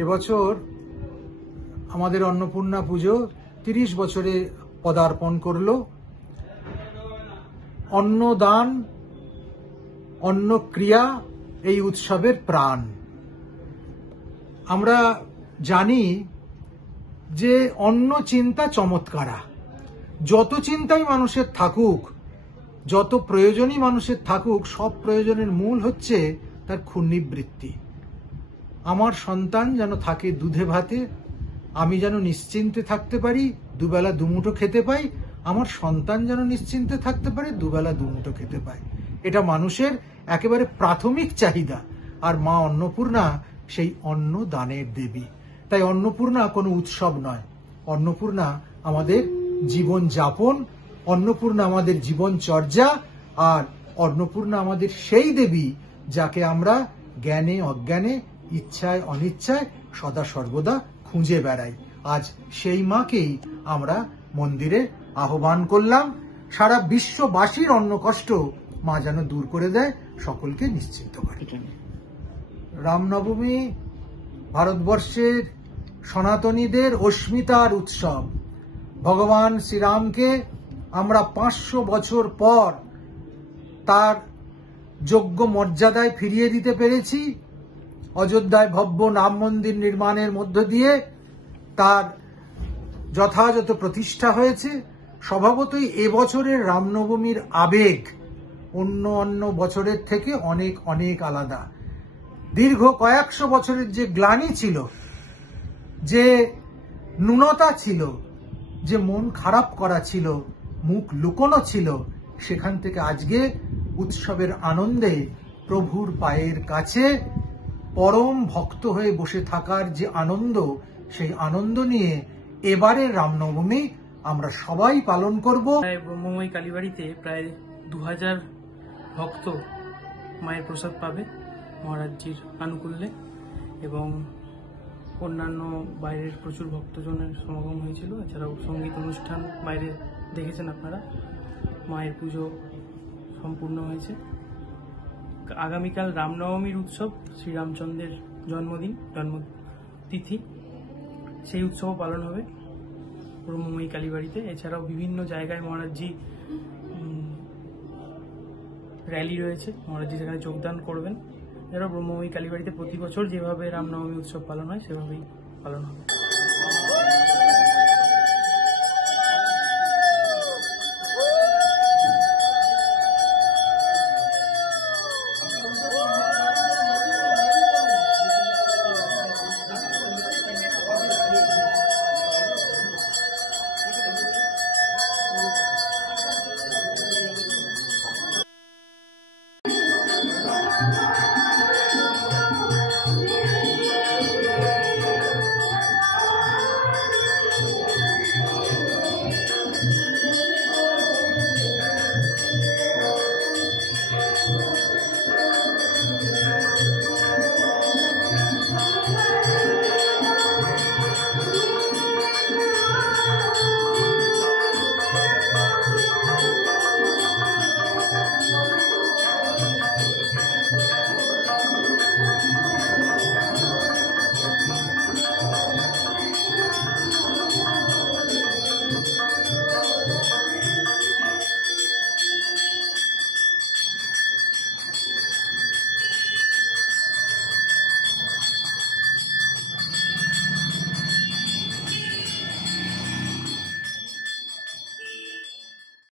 এবছর আমাদের অন্নপূর্ণা পুজো 30 বছরে পদার্পণ করলো। অন্নদান, অন্নক্রিয়া এই উৎসবের প্রাণ। আমরা জানি যে অন্ন চিন্তা চমৎকারা। যত চিন্তাই মানুষের থাকুক, যত প্রয়োজনই মানুষের থাকুক, সব প্রয়োজনের মূল হচ্ছে তার ক্ষুণ্ণিবৃত্তি। আমার সন্তান যেন থাকে দুধে ভাতে, আমি যেন নিশ্চিন্তে থাকতে পারি, দুবেলা দুমুঠো খেতে পাই, আমার সন্তান যেন নিশ্চিন্তে থাকতে পারে, দুবেলা দুমুঠো খেতে পায়। এটা মানুষের একেবারে প্রাথমিক চাহিদা। আর মা অন্নপূর্ণা সেই অন্ন দানের দেবী। তাই অন্নপূর্ণা কোনো উৎসব নয়, অন্নপূর্ণা আমাদের জীবন যাপন, অন্নপূর্ণা আমাদের জীবনচর্যা, আর অন্নপূর্ণা আমাদের সেই দেবী যাকে আমরা জ্ঞানে অজ্ঞানে, ইচ্ছায় অনিচ্ছায় সদা সর্বদা খুঁজে বেড়াই। আজ সেই মাকেই আমরা মন্দিরে আহ্বান করলাম। সারা বিশ্ববাসীর অন্ন কষ্ট মা যেন দূর করে দেয়, সকলকে নিশ্চিন্ত করে। রামনবমী ভারতবর্ষের সনাতনীদের অস্মিতার উৎসব। ভগবান শ্রীরামকে আমরা 500 বছর পর তার যোগ্য মর্যাদায় ফিরিয়ে দিতে পেরেছি। অযোধ্যায় ভব্য রাম মন্দির নির্মাণের মধ্য দিয়ে তার যথাযথ প্রতিষ্ঠা হয়েছে। স্বভাবতই এবছরের রামনবমীর আবেগ অন্য বছরের থেকে অনেক অনেক আলাদা। দীর্ঘ কয়েকশো বছরের যে গ্লানি ছিল, যে ন্যূনতা ছিল, যে মন খারাপ করা ছিল, মুখ লুকোনো ছিল, সেখান থেকে আজকে উৎসবের আনন্দে প্রভুর পায়ের কাছে পরম ভক্ত হয়ে বসে থাকার যে আনন্দ, সেই আনন্দ নিয়ে এবারের রামনবমী আমরা সবাই পালন করব। ব্রহ্মময়ী কালীবাড়িতে প্রায় 2000 ভক্ত মায়ের প্রসাদ পাবে মহারাজজির আনুকূল্যে, এবং অন্যান্য বাইরের প্রচুর ভক্তজনের সমাগম হয়েছিল। এছাড়াও সঙ্গীত অনুষ্ঠান বাইরে দেখেছেন আপনারা। মায়ের পুজো সম্পূর্ণ হয়েছে। আগামীকাল রামনবমীর উৎসব, শ্রীরামচন্দ্রের জন্মতিথি, সেই উৎসবও পালন হবে ব্রহ্মময়ী কালীবাড়িতে। এছাড়াও বিভিন্ন জায়গায় মহারাজজি র্যালি রয়েছে, মহারাজজি সেখানে যোগদান করবেন। এছাড়াও ব্রহ্মময়ী কালীবাড়িতে প্রতি বছর যেভাবে রামনবমী উৎসব পালন হয় সেভাবেই পালন হবে।